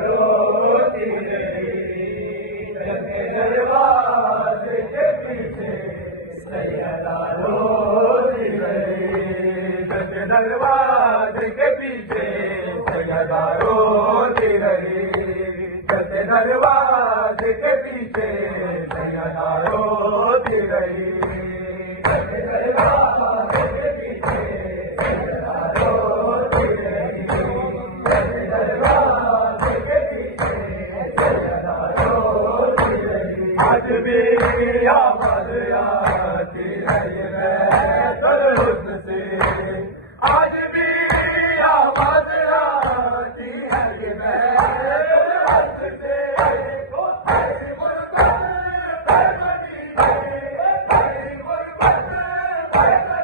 रोती रही, सच्चे दरवाजे के पीछे सैयदा रोती रही, सच्चे दरवाजे के पीछे सैयदा रोती रही, सच्चे दरवाजे के पीछे सैयदा रोती रही, सच्चे दरवाजे के पीछे सैयदा रोती रही, सच्चे दरवाजे के पीछे सैयदा रोती रही। आज भी आवाज़ आती है ये महफिल हुस्न से, आज भी आवाज़ आती है ये महफिल हुस्न से, ऐसी गुर्बत है मदीने, ऐसी गुर्बत है